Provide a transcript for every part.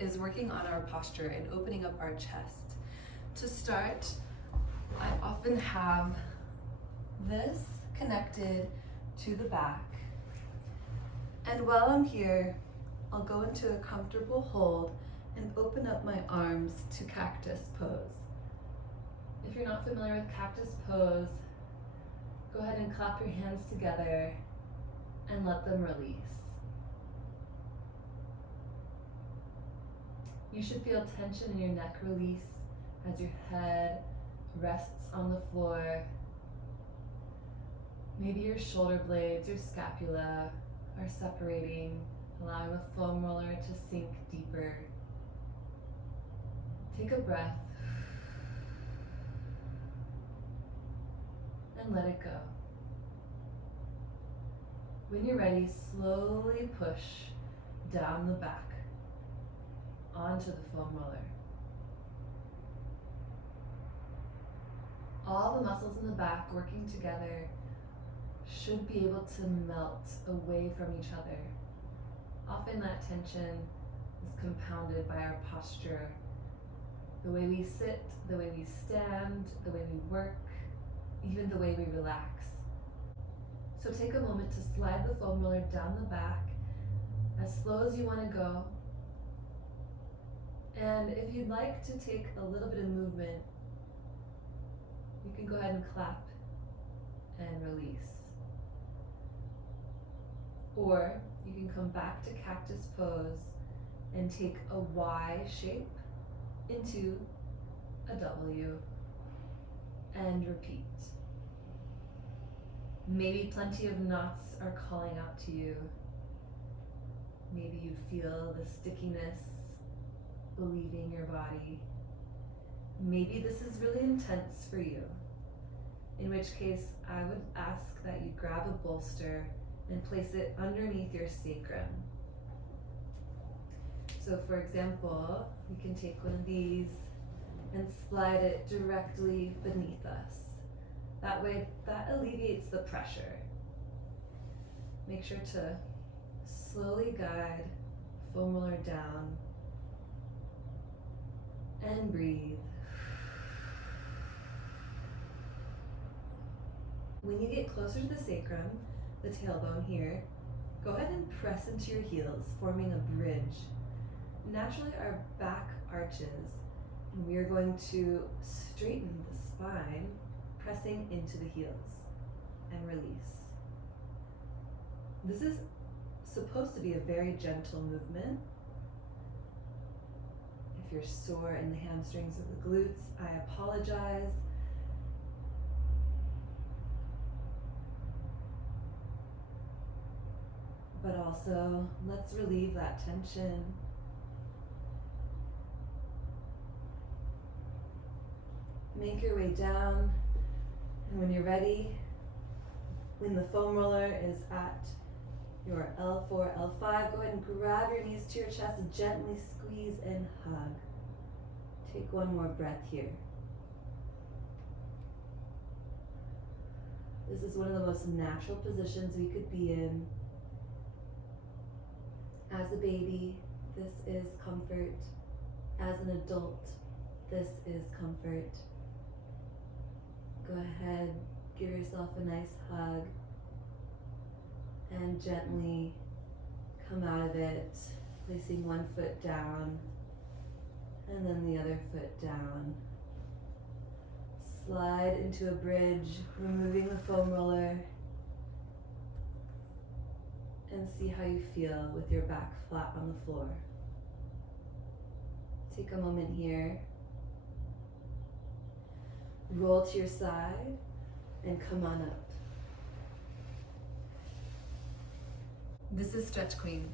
is working on our posture and opening up our chest. To start, I often have this connected to the back. And while I'm here, I'll go into a comfortable hold and open up my arms to cactus pose. If you're not familiar with cactus pose, go ahead and clap your hands together and let them release. You should feel tension in your neck release as your head rests on the floor. Maybe your shoulder blades, your scapula are separating, allowing the foam roller to sink deeper. Take a breath and let it go. When you're ready, slowly push down the back onto the foam roller. All the muscles in the back working together should be able to melt away from each other. Often that tension is compounded by our posture, the way we sit, the way we stand, the way we work, even the way we relax. So take a moment to slide the foam roller down the back as slow as you want to go. And if you'd like to take a little bit of movement, you can go ahead and clap and release. Or you can come back to cactus pose and take a Y shape into a W and repeat. Maybe plenty of knots are calling out to you. Maybe you feel the stickiness leaving your body. Maybe this is really intense for you, in which case I would ask that you grab a bolster and place it underneath your sacrum. So for example, we can take one of these and slide it directly beneath us. That way, that alleviates the pressure. Make sure to slowly guide foam roller down and breathe. When you get closer to the sacrum, the tailbone here, go ahead and press into your heels, forming a bridge. Naturally, our back arches, and we are going to straighten the spine, pressing into the heels and release. This is supposed to be a very gentle movement. If you're sore in the hamstrings or the glutes, I apologize. But also, let's relieve that tension. Make your way down, and when you're ready, when the foam roller is at your L4, L5, go ahead and grab your knees to your chest and gently squeeze and hug. Take one more breath here. This is one of the most natural positions we could be in. As a baby, this is comfort. As an adult, this is comfort. Go ahead, give yourself a nice hug and gently come out of it, placing one foot down and then the other foot down. Slide into a bridge, removing the foam roller, and see how you feel with your back flat on the floor. Take a moment here. Roll to your side and come on up. This is Stretchqueen.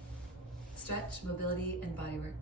Stretch, mobility, and bodywork.